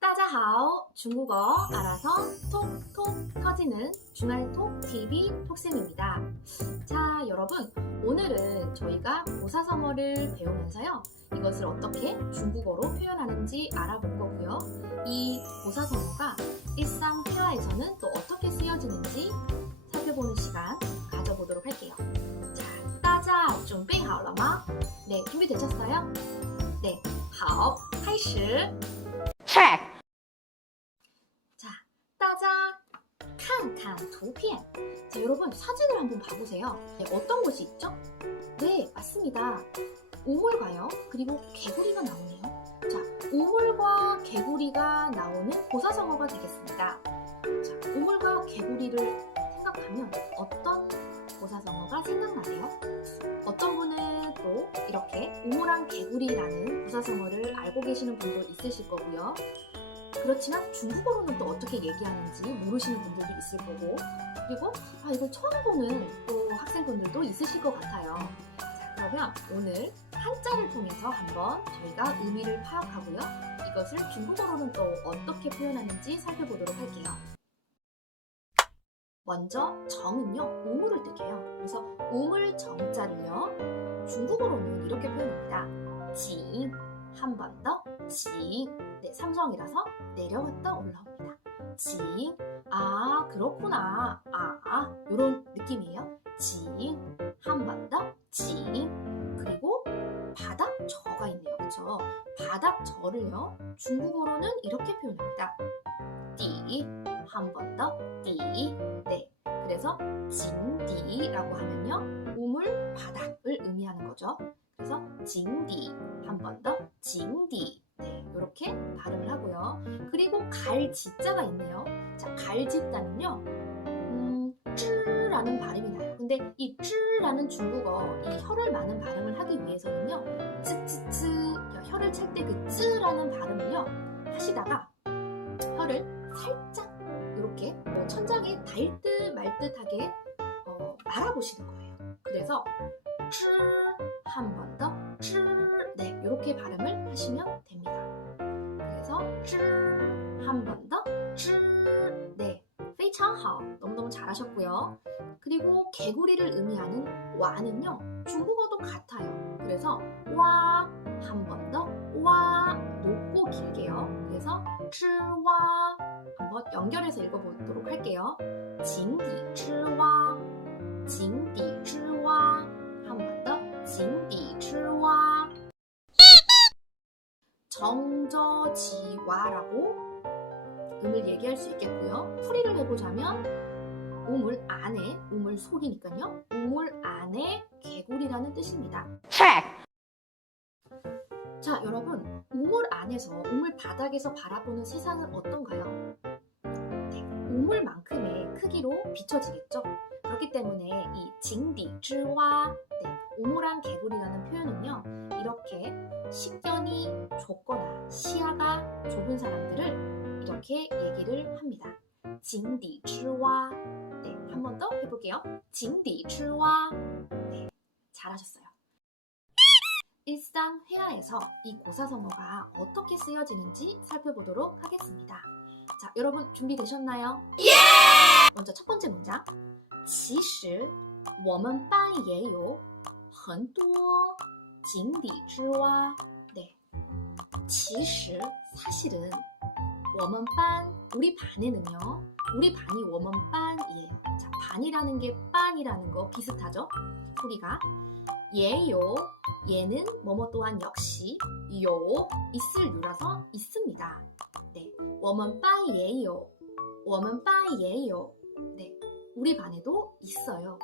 따자하오 중국어 알아서 톡톡 터지는 중알톡 TV 톡쌤입니다. 자 여러분 오늘은 저희가 보사성어를 배우면서요 이것을 어떻게 중국어로 표현하는지 알아볼 거고요 이 보사성어가 일상 준비되셨어요? 네, 好,开始. check, 大家看看图片. 자, 여러분 사진을 한번 봐보세요. 네, 어떤 것이 있죠? 네, 맞습니다. 우물과요. 그리고 개구리가 나오네요. 자, 우물과 개구리가 나오는 고사성어가 되겠습니다. 자, 우물과 개구리를 생각하면 어떤 고사성어가 생각나세요? 어떤 분은 또 이렇게 우물한 개구리라는 고사성어를 알고 계시는 분도 있으실 거고요. 그렇지만 중국어로는 또 어떻게 얘기하는지 모르시는 분들도 있을 거고 그리고 아 이걸 처음 보는 또 학생분들도 있으실 것 같아요. 자 그러면 오늘 한자를 통해서 한번 저희가 의미를 파악하고요. 이것을 중국어로는 또 어떻게 표현하는지 살펴보도록 할게요. 먼저 정은요 우물을 뜻해요. 그래서 우물 정자를요 중국어로는 이렇게 표현합니다. 징 한 번 더, 징. 네, 삼성이라서 내려갔다 올라옵니다. 징. 아, 그렇구나. 아, 아, 요런 느낌이에요. 징. 한 번 더, 징. 그리고 바닥 저가 있네요. 그쵸? 바닥 저를요, 중국어로는 이렇게 표현합니다. 띠. 한 번 더, 띠. 네. 그래서 징디라고 하면요, 거죠. 그래서 징디 한 번 더 징디. 네 이렇게 발음을 하고요. 그리고 갈 지자가 있네요. 자 갈 지자는요 음 쯔라는 발음이 나요. 근데 이 쯔라는 중국어 이 혀를 많은 발음을 하기 위해서는요 쯔쯔쯔 혀를 찰 때 그 쯔라는 발음을요 하시다가 혀를 살짝 이렇게 뭐 천장에 닿을 듯 말 듯하게 어, 말아보시는 거예요. 그래서 쯔 한 번 더, 쯔, 네, 이렇게 발음을 하시면 됩니다. 그래서 쯔, 한 번 더, 쯔, 네, 非常好, 너무너무 잘하셨고요. 그리고 개구리를 의미하는 와는요, 중국어도 같아요. 그래서 와, 한 번 더, 와, 높고 길게요. 그래서 쯔와, 한번 연결해서 읽어보도록 할게요. 징디 쯔와, 징디 정저지와라고 음을 얘기할 수 있겠고요. 풀이를 해보자면 우물 안에 우물 속이니까요. 우물 안에 개구리라는 뜻입니다. check, 자, 여러분, 우물 안에서 우물 바닥에서 바라보는 세상은 어떤가요? 네, 우물만큼의 크기로 비춰지겠죠. 그렇기 때문에 이 징디 쯔와 네, 오물한 개구리라는 표현은요. 이렇게 식견이 좁거나 시야가 좁은 사람들을 이렇게 얘기를 합니다. 징디 쯔와 네, 한 번 더 해볼게요. 징디 쯔와 네, 잘하셨어요. 일상 회화에서 이 고사성어가 어떻게 쓰여지는지 살펴보도록 하겠습니다. 자, 여러분 준비되셨나요? 먼저 첫 번째 문장. 其实我们班也有很多 井底之蛙. 네. 其实 사실은 我们班 우리 반에는요. 우리 반이 我们班이에요. 자, 반이라는 게 빤이라는 거 비슷하죠? 소리가 예요 얘는 뭐뭐 또한 역시 요 있을 유라서 있습니다. 네. 我们班也有我们班也有 네. 우리 반에도 있어요.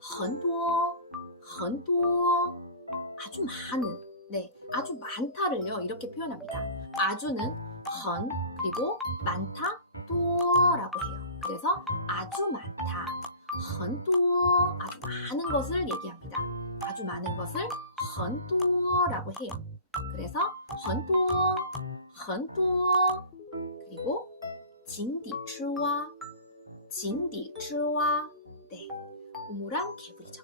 很多很多 아주 많은, 네, 아주 많다를요, 이렇게 표현합니다. 아주는 헌, 그리고 많다, 또라고 해요. 그래서 아주 많다, 헌또, 아주 많은 것을 얘기합니다. 아주 많은 것을 헌또라고 해요. 그래서 헌또, 헌또, 그리고 진디 추와, 진디 추와, 네, 우물한 개구리죠.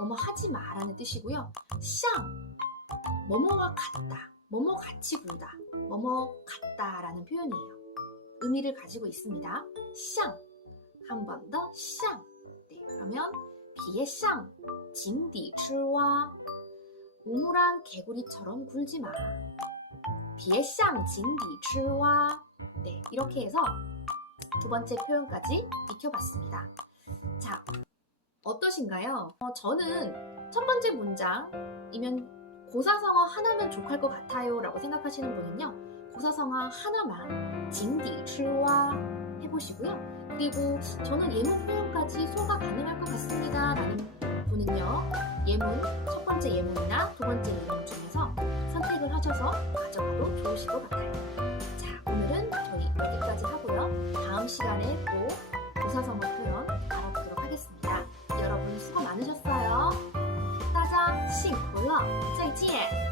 뭐뭐 하지 마라는 뜻이고요. 샹 뭐뭐와 같다, 뭐뭐 같이 군다, 뭐뭐 같다라는 표현이에요. 의미를 가지고 있습니다. 샹. 한번더 샹. 네, 그러면 비의 샹. 징디 출와 우물랑 개구리처럼 굴지 마. 비의 샹 징디 출와 네, 이렇게 해서 두 번째 표현까지 익혀봤습니다. 자, 어떠신가요? 어, 저는 첫 번째 문장이면 고사성어 하나면 족할 것 같아요 라고 생각하시는 분은요 고사성어 하나만 징디치와 해보시고요. 그리고 저는 예문 표현까지 소화 가능할 것 같습니다 라는 분은요 예문 첫 번째 예문이나 두 번째 예문 중에서 선택을 하셔서 가져가도 좋으실 것 같아요. 자 오늘은 저희 여기까지 하고요. 다음 시간에 또 고사성어 再见。